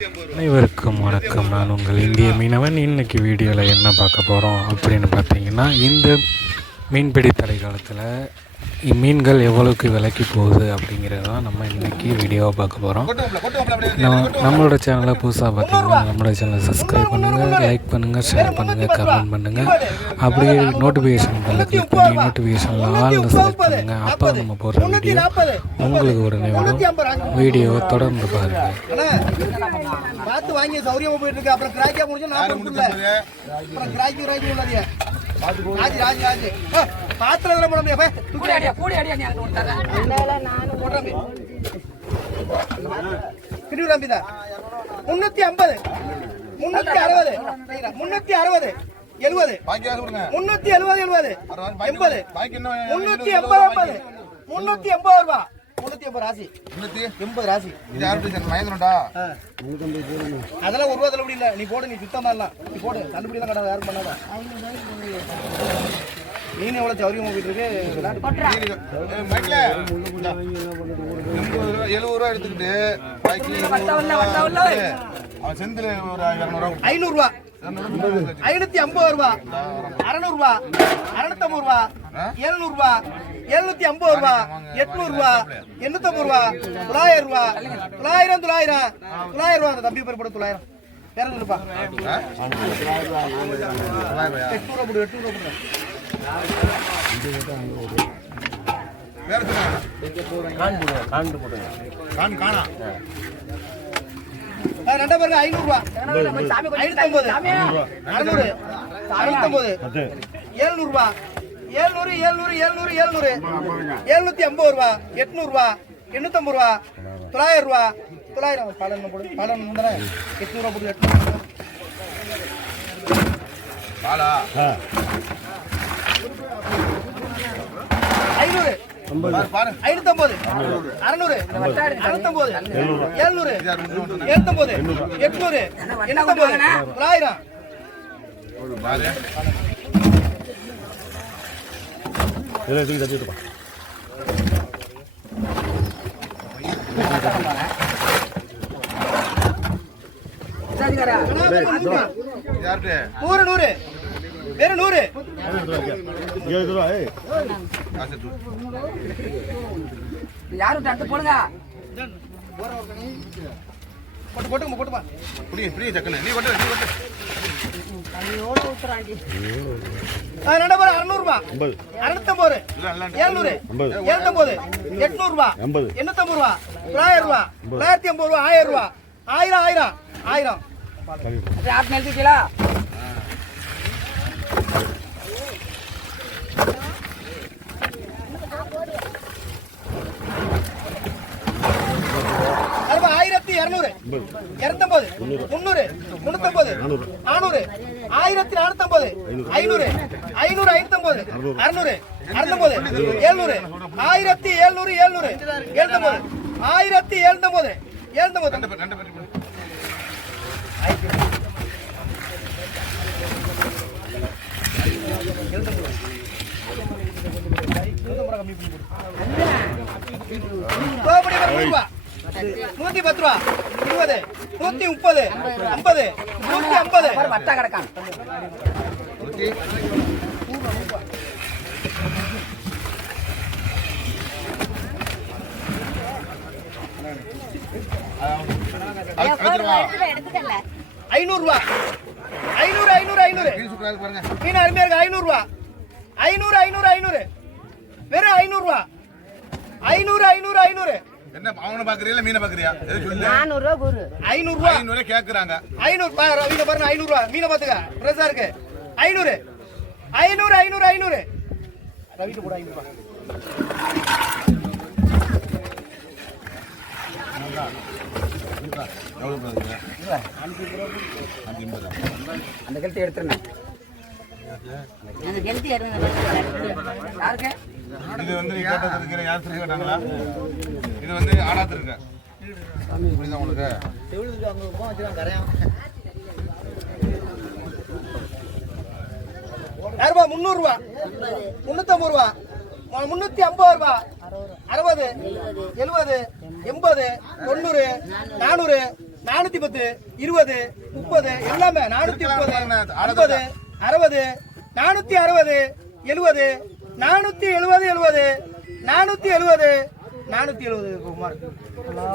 அனைவருக்கும் வணக்கம். நான் உங்கள் இந்திய மீனவன். இன்னைக்கு வீடியோவில் என்ன பார்க்க போகிறோம் அப்படின்னு பார்த்தீங்கன்னா இந்த மீன்பிடி தடை காலத்தில் மீன்கள் எவ்வளவுக்கு விலைக்கு போகுது அப்படிங்கிறது தான் நம்ம இன்றைக்கி வீடியோவை பார்க்க போகிறோம் நம்ம நம்மளோட சேனலை புதுசாக பார்த்தீங்கன்னா நம்மளோட சேனலை சப்ஸ்கிரைப் பண்ணுங்கள் லைக் பண்ணுங்கள் ஷேர் பண்ணுங்கள் கமெண்ட் பண்ணுங்கள் அப்படியே நோட்டிஃபிகேஷன் பெல்ல கிளிக் பண்ணி நோட்டிஃபிகேஷனில் ஆளில் செலக்ட் பண்ணுங்கள் அப்போ நம்ம போடுற வீடியோ உங்களுக்கு உடனே வரும். வீடியோவை தொடர்ந்து பாருங்கள் பார்த்து வாங்கி சௌரியமாக போயிட்டு இருக்கு. அப்புறம் கிராக்கியாக முடிஞ்சு நான் அப்புறம் கிராக்கி கிராக்கி உள்ளது. ராஜி ராஜி ராஜி பாத்திரம் போட முடியாது? அடியா கூடி அடியா நீ அங்க போடுறாங்க கிடி ரம்பிதா முன்னூத்தி ஐம்பது. முன்னூத்தி அறுபது. முன்னூத்தி அறுபது. எழுபது. முன்னூத்தி எழுபது எழுபது. எண்பது. முன்னூத்தி எண்பது எண்பது முன்னூத்தி எண்பது ரூபா. முன்னூத்தி எண்பது ராசி. இன்னத்தி எண்பது ராசி. இது யாரு மகேந்திரன்டா? அதெல்லாம் ஒரு ரூபா தள்ளுபடி இல்ல. நீ போடு நீ சுத்தமா இல்ல நீ போடு. தள்ளுபடி எல்லாம் கிடையாது யாரும் பண்ணாத. மீன் எவ்வளவு சௌரியமா போயிட்டு இருக்கு. மைக்ல எண்பது ரூபா எழுபது ரூபா எடுத்துக்கிட்டு அவன் செந்தில் ஒரு இரநூறுவா ஐநூறு ரூபா. ஐநூத்தி ஐம்பது ரூபா. அறுநூறு ரூபா. அறுநூத்தம்பது ரூபா. எழுநூறு ரூபா. எழுநூத்தி ஐம்பது ரூபா எட்நூறு ரூபா எண்ணூத்தி ஐம்பது ரூபா தொள்ளாயிரம் ரூபா தொள்ளாயிரம் தொள்ளாயிரம். தொள்ளாயிரம் ரூபா அந்த தம்பி பேர் போட தொள்ளாயிரம். வேற சொல்லுப்பா எட்நூறு போடு. எட்நூறு போடு ரெண்டா பாருங்க ஐநூறு ரூபா ஐநூத்தம்பது. அறுநூறு அறுநூத்தம்பது ஏழ்நூறு ரூபா ஏழ்நூறு ஏழ்நூறு ஏழ்நூறு ஏழ்நூறு. ஏழ்நூத்தி ஐம்பது ரூபா எட்நூறு ரூபா எண்ணூத்தம்பது ரூபா தொள்ளாயிரம் ரூபா. தொள்ளாயிரம் பலன் போடு. பலன் தானே? எட்நூறு ரூபா. போடு எட்நூறு ஐநூறு. ஐநூத்தம்பது. அறுநூறு. அறுநூத்தம்பது. ஏழ்நூறு. எழுநூத்தம்பது எட்நூறு. எண்ணூத்தம்பது. தொள்ளாயிரம். பாரு யார்கிட்ட நூறு நூறு வேற நூறு காசு எடுத்து. போட்டு போட்டுமா போட்டுமா புடி புடி சக்கன நீ கொண்டு நீ கொண்டு பேர் அறுநூறுபா. அறுநூத்தம்பது. இல்ல இல்ல ஏழ்நூறு. எழுநூத்தம்பது எட்நூறு ரூபா எண்ணூத்தம்பது ரூபா. தொள்ளாயிரம் ரூபா தொள்ளாயிரத்தி ஐம்பது ரூபா ஆயிரம் ரூபா ஆயிரம். ஆயிரம் ஆயிரம் அதுபோல ஆயிரத்தி இருநூறு. இருநூத்தம்பது. முந்நூறு. முன்னூத்தம்பது நானூறு. ஆயிரத்தி நானூத்தம்பது. ஐநூறு. ஐநூறு ஐநூத்தம்பது. அறுநூறு. அறுநூத்தம்பது. எழுநூறு. ஆயிரத்தி எழுநூறு எழுநூறு. எழுநூத்தம்பது. ஆயிரத்தி எழுநூத்தம்பது. எழுநூத்தம்பது ரெண்டு பேர் ரெண்டு பேர் புடி. கோபடி நூறு ரூபா நூத்தி பத்து ரூபா இருபது நூத்தி முப்பது. ஐம்பது நூத்தி ஐம்பது நூத்தி அது வச்சிருவா. ஐநூறு ரூபா ஐநூறு ஐநூறு ஐநூறு. மீன் அருமையா இருக்கு. ஐநூறு ரூபா ஐநூறு ஐநூறு ஐநூறு. வெறும் ஐநூறு ரூபா ஐநூறு ஐநூறு ஐநூறு. என்ன அவனை பாக்குறியா மீனை பாக்குறியா? சொல்லு? நானூறுரூவா குரு ஐநூறு ரூபா ஐநூறு கேக்குறாங்க. ஐநூறு பா- மீனை பாருங்க ஐநூறு ரூபா மீனை பாத்துக்க ஃப்ரெஷ்ஷா இருக்கு. ஐநூறு. ஐநூறு ஐநூறு ஐநூறு. ரவிட்டு கூட ஐநூறு ரூபா அந்த கழுத்து எடுத்துருந்தேன் இது வந்து நீ கேட்டது இருக்கிற யார் கேட்டாங்களா? இது வந்து ஆடாத்து இருக்க. புரியுதா உங்களுக்கு? யாருப்பா? ரூபா முன்னூத்தம்பது ரூபா முன்னூத்தி ஐம்பது ரூபா அறுபது எழுபது எண்பது தொண்ணூறு நானூறு நானூத்தி பத்து இருபது முப்பது எல்லாமே நானூத்தி முப்பது அறுபது அறுபது நானூத்தி அறுபது எழுபது நானூத்தி எழுபது எழுபது நானூத்தி எழுபது நானூத்தி எழுபது குமார் ஹலோ?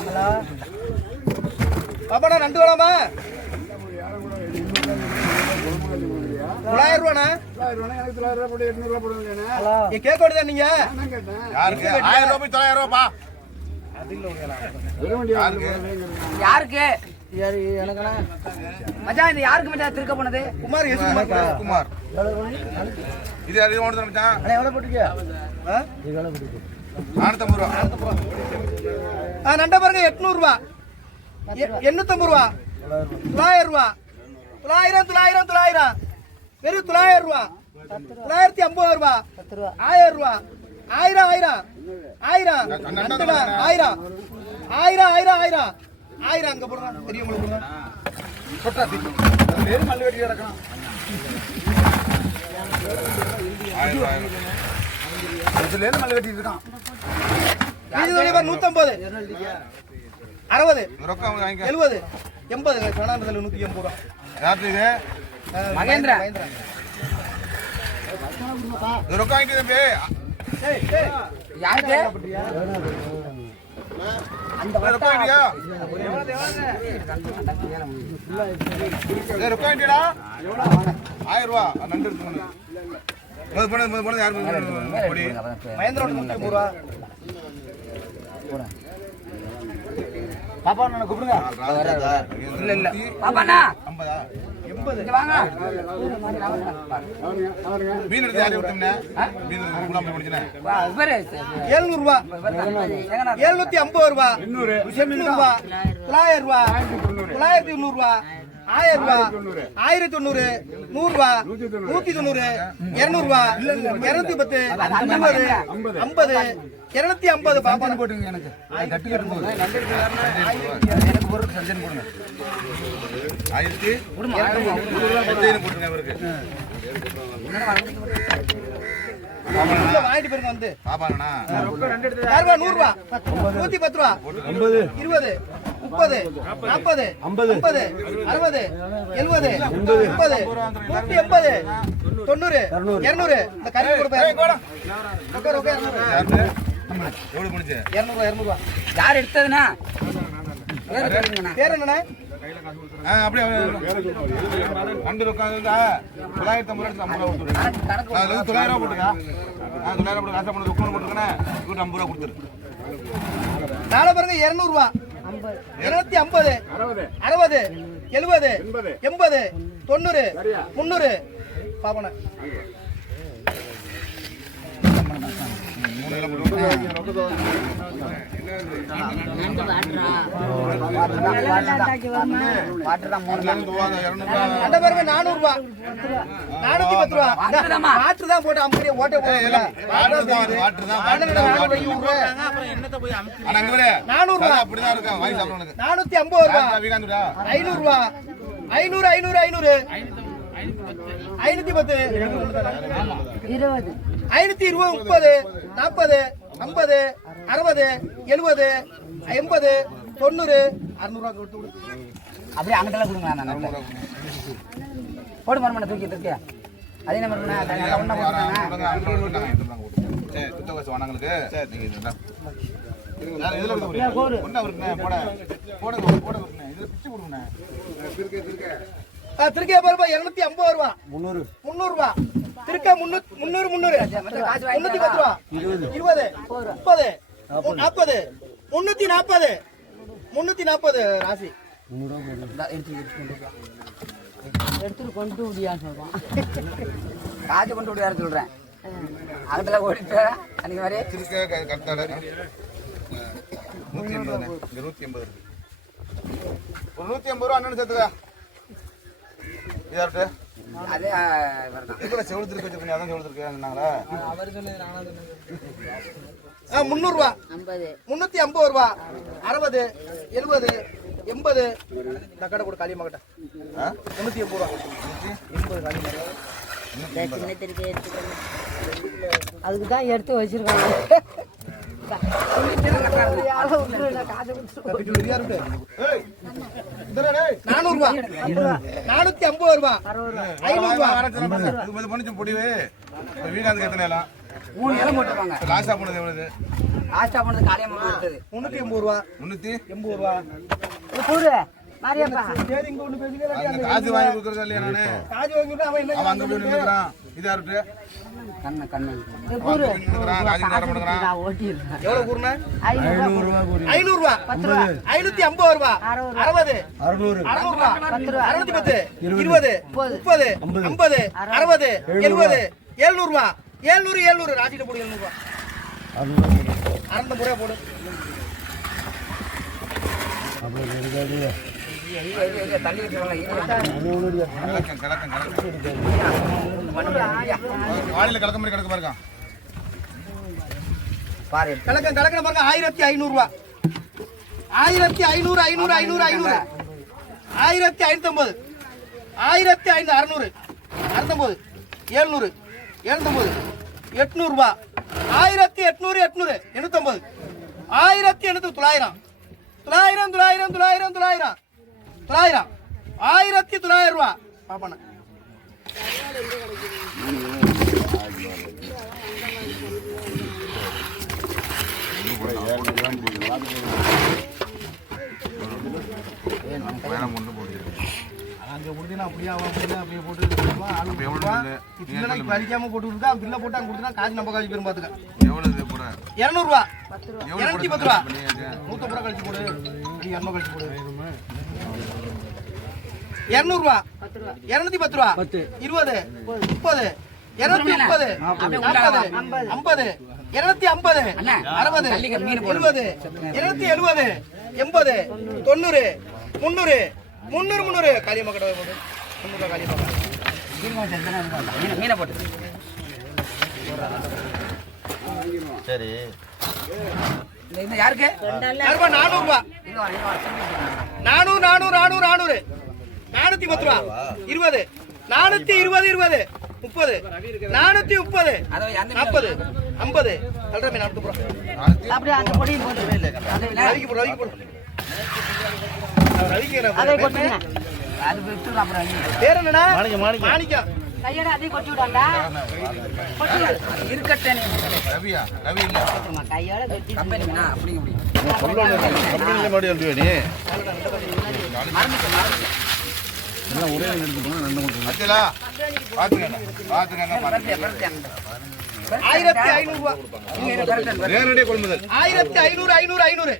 ஹலோ? பாப்பாண்ணா ரெண்டு வேணாமா? தொள்ளாயிரம் ரூபாண்ணா? நீ கேட்க வேண்டியதா நீங்க? யாருக்கு? ஆயிரம் ரூபாய் போய் தொள்ளாயிரம் ரூபாய்ப்பா யாருக்கு? மச்சான் இது யாருக்கு மச்சான் திருக்க போனது? குமார் எஸ் குமார் குமார். இது ஒன்று தான் மச்சான்? எவ்வளவு போட்டுக்க நானூத்தம்பது ரூபா. ஆ நண்டை பாருங்க எட்நூறு ரூபா. எண்ணூத்தம்பது ரூபா. தொள்ளாயிரம் ரூபா. தொள்ளாயிரம் தொள்ளாயிரம் தொள்ளாயிரம். வெறும் தொள்ளாயிரம் ரூபா. தொள்ளாயிரத்தி ஐம்பது ரூபா. ஆயிரம் ரூபா. ஆயிரம் ஆயிரம். ஆயிரம். நண்டுண்ணா, ஆயிரம். ஆயிரம் ஆயிரம் ஆயிரம். ஆயிரம் அங்க போடுறான் தெரியும் உங்களுக்கு ஆயிரம் ஆயிரம் இது வெளியே பாரு, நூத்தம்பது. அறுபது. இந்த ரொக்கம் அவங்க வாங்கிக்க எழுபது. எண்பது. கணாண்டத்தில் நூத்தி எண்பது ரூபா. இது? மகேந்திரா. ரொக்கம் யாருக்கு? ஆயிரம் ரூபா. நண்டு மகேந்திரோட நூத்தி எண்பது ரூபா இல்ல இல்ல. பாப்பாண்ணா. ஐம்பதா? மீன் எடுத்து யாரையும் விட்டோம்னே மீன் குழம்பு முடிச்சுனேன் வா, இவரு எழுநூறு ரூபா எங்கண்ணா எழுநூத்தி ஐம்பது ரூபா. தொள்ளாயிரம் ரூபா தொள்ளாயிரத்தி தொண்ணூறு. ரூபா ஆயிரம் ரூபா ஆயிரத்தி தொண்ணூறு. நூறு ரூபா நூத்தி தொண்ணூறு. இருநூறு ரூபா இருநூத்தி பத்து. ஐம்பது. ஐம்பது. இருநூத்தி ஐம்பது பாப்பா போட்டுங்க எனக்கு. ஆயிரத்தி எத்தனை போட்டுருங்க அவருக்கு. வாங்கிட்டு போயிருங்க வந்து. பாப்பாங்கண்ணா. யாருப்பா? நூறு ரூபா நூத்தி பத்து ரூபா. இருபது. முப்பது. நாற்பது. ஐம்பது. அறுபது. எழுபது முப்பது. நூத்தி எண்பது. தொண்ணூறு. இருநூறு. இந்த கொடுப்பேன் முடிச்சு இருநூறுவா இருநூறுவா. யார் எடுத்ததுண்ணா பேரு என்னண்ணே? ஆ அப்படியே ரெண்டு ரொக்கம் இருந்தா தொள்ளாயிரத்தி ஐம்பது ரூபா ஐம்பது ரூபா கணக்கு நான் தொள்ளாயிரம் தொள்ளாயிரம் போட்டு காசை பண்ணி ரொக்கம் போட்டுருக்கேன் இவரு ஐம்பது ரூபா கொடுத்துரு. நாளை பாருங்க இருநூறுவா. இருநூத்தி ஐம்பது அறுபது. எழுபது எண்பது. தொண்ணூறு முந்நூறு. பாப்பன ரூபா. அப்படிதான் இருக்கும் நானூத்தி ஐம்பது ரூபா ஐநூறு ரூபா ஐநூறு ஐநூறு ஐநூறு ஐநூத்தி பத்து இருபது ஐநூத்தி இருபது முப்பது நாற்பது ஐம்பது அறுபது எழுபது எண்பது தொண்ணூறு அறுநூறுவா கொடுத்து விடு அப்படியே அங்கிட்டலாம் கொடுங்க நான் போடு மரமண்ண தூக்கி தூக்கி அதே நம்பர் ஒன்றா போட்டுருக்காங்க சரி குத்த காசு வானங்களுக்கு நீங்க இது இந்தா. யார் இதுல கொடுக்க ஒண்ணா இருக்குண்ணே போட போடுங்க போட இருக்குண்ணே இதுல பிச்சு கொடுங்கண்ணே ஆ, திருக்கே பாருப்பா இருநூத்தி ஐம்பது ரூபா. முந்நூறு. முந்நூறு ரூபா திருக்க முன்னூத்தி முந்நூறு முந்நூறு முன்னூத்தி பத்து ரூபா. இருபது. முப்பது நாற்பது. முன்னூத்தி நாற்பது. முன்னூத்தி நாற்பது ராசி. எடுத்துட்டு கொண்டு விடியான்னு சொல்றான். காசு கொண்டு விடியாரு சொல்றேன். அகத்துல ஓடிட்டு அன்னைக்கு மாதிரி நூத்தி எண்பது நூத்தி எண்பது ஒரு நூத்தி எண்பது ரூபா அண்ணன் சேர்த்துக்கா. இதார்ட்டு அதே இவர் தான் இதுல செவல் திருக்க வச்சிருக்கீங்க அதான் செவல் திருக்காங்களா ஆ முந்நூறு ரூபா ஐம்பது. முன்னூத்தி ஐம்பது ரூபா. அறுபது எழுபது எண்பது. இந்த கடை கூட கிட்ட. முன்னூத்தி எண்பது ரூபா. எண்பது காலியம்மா அதுக்கு தான் எடுத்து வச்சிருக்காங்க. நானூத்தி ஐம்பது ரூபா. ஐநூறு ரூபா இது பண்ணிச்சு முடிவு வீகாந்துக்கு எத்தனை மூணு இடம் போட்டுருவாங்க லாஸ்டா போனது எவ்வளவு லாஸ்டா போனது காளியம்மா முன்னூத்தி எண்பது ரூபா முன்னூத்தி எண்பது ரூபா கூறு மாரியப்பா காசு வாங்கி கொடுக்கறதா இல்லையா நானு? காஜி வாங்கிட்டு அவன் என்ன அங்க போய் நின்னுக்கிறான் இது யாருட்டு கண்ணு கண்ணு எவ்வளவு கூறுனா ஐநூறு ரூபா ஐநூத்தி ஐம்பது ரூபா. அறுபது. அறுநூறு. ரூபா. அறுநூத்தி பத்து. இருபது. முப்பது. ஐம்பது. அறுபது. எழுபது. எழுநூறு ரூபா எழுநூறு எழுநூறு. ராஜிட்ட போடு எழுநூறு ரூபா போடு. வானிலை கலக்க மாதிரி கிடக்க பாருங்க பாரு. கலக்கம் கலக்கிற பாருங்க ஆயிரத்தி ஐநூறு ரூபா ஆயிரத்தி ஐநூறு ஐநூறு ஐநூறு ஐநூறு. ஆயிரத்தி ஐநூத்தம்பது. ஆயிரத்தி ஐநூறு அறுநூறு. அறுநூத்தம்பது. எழுநூறு. எழுநூத்தம்பது. எட்நூறுபா ஆயிரத்தி எட்நூறு எட்நூறு. எண்ணூத்தம்பது. ஆயிரத்தி எண்ணூத்தி தொள்ளாயிரம். தொள்ளாயிரம் தொள்ளாயிரம் தொள்ளாயிரம் தொள்ளாயிரம். தொள்ளாயிரம். ஆயிரத்தி தொள்ளாயிரம் ரூபா. பாப்பாண்ணா. அங்க கொடுத்தீங்கன்னா அப்படியே அப்படியே அப்படியே போட்டு ஆளு அப்ப எவ்வளவு இருக்கு? இல்லைன்னா இப்ப அடிக்காம போட்டு கொடுத்தா பில்ல போட்டு அங்க கொடுத்தா காசு நம்ம காசு பெரும் எவ்வளவு இது கூட? இரநூறுவா இருநூத்தி பத்து ரூபா? நூத்தம்பது ரூபா கழிச்சு போடு. இரநூறு கழிச்சு போடு. இரநூறுவா. இருநூத்தி பத்து ரூபா. இருபது. முப்பது. இருநூத்தி முப்பது. நாற்பது. ஐம்பது. இருநூத்தி ஐம்பது. அறுபது. எழுபது இருநூத்தி எழுபது. எண்பது. தொண்ணூறு. முந்நூறு. முந்நூறு முந்நூறு. காளியம்மா கடை முந்நூறு காளியம்மா கடை. மீன் போட்டு. சரி. யாருக்கு. நானூறு நானூறு நானூறு நானூறு. நானூத்தி பத்து ரூபா. இருபது. நானூத்தி இருபது இருபது. முப்பது. நானூத்தி முப்பது. நாற்பது. ஐம்பது. சொல்றமே நானூத்தி. பேர் என்னண்ணா? மாணிக்கம் கையோட அதையும் கொட்டி விடாண்டா கொட்டுங்க. அது இருக்கட்டும் நீ. ரவியா ரவி இல்ல கொட்டுமா, கையோட கொட்டி கம்பெனி மீனா அப்படிங்க முடியும் மறந்துட்டு மறந்துட்டு அச்சலா பாத்துக்கங்க பாத்துக்கங்க. ஆயிரத்தி ஐநூறு. நேரடியாக கொள்முதல். ஆயிரத்தி ஐநூறு ஐநூறு ஐநூறு.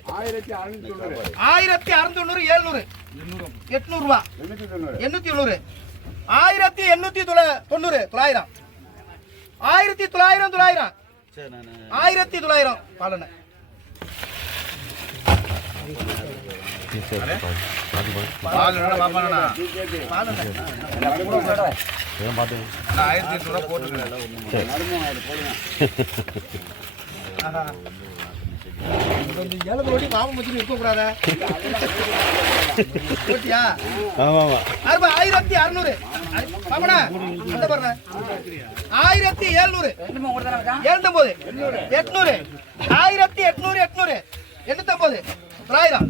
ஆயிரத்தி அறுநூறு எழுநூறு. எட்நூறு ரூபா எண்ணூத்தி தொண்ணூறு. ஆயிரத்தி எண்ணூத்தி தொண்ணூறு தொள்ளாயிரம். ஆயிரத்தி தொள்ளாயிரம் தொள்ளாயிரம். ஆயிரத்தி தொள்ளாயிரம். பாலன ஆயிரத்தி எட்நூறுவா ஏழு வச்சுட்டு அறுபா ஆயிரத்தி அறுநூறு ஆயிரத்தி எழுநூறு. ரெண்டுமே எட்நூறு ஆயிரத்தி எட்நூறு எட்நூறு. எண்ணூத்தொன்பது தொள்ளாயிரம்.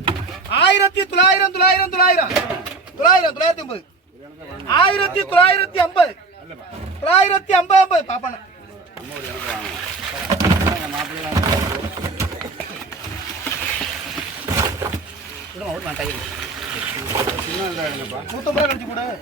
ஆயிரத்தி தொள்ளாயிரம் தொள்ளாயிரம் தொள்ளாயிரம். தொள்ளாயிரம் தொள்ளாயிரத்தி ஐம்பது. ஆயிரத்தி தொள்ளாயிரத்தி ஐம்பது. தொள்ளாயிரத்தி ஐம்பது ஐம்பது. பாப்பான. நூத்தம்பது ரூபா கூட.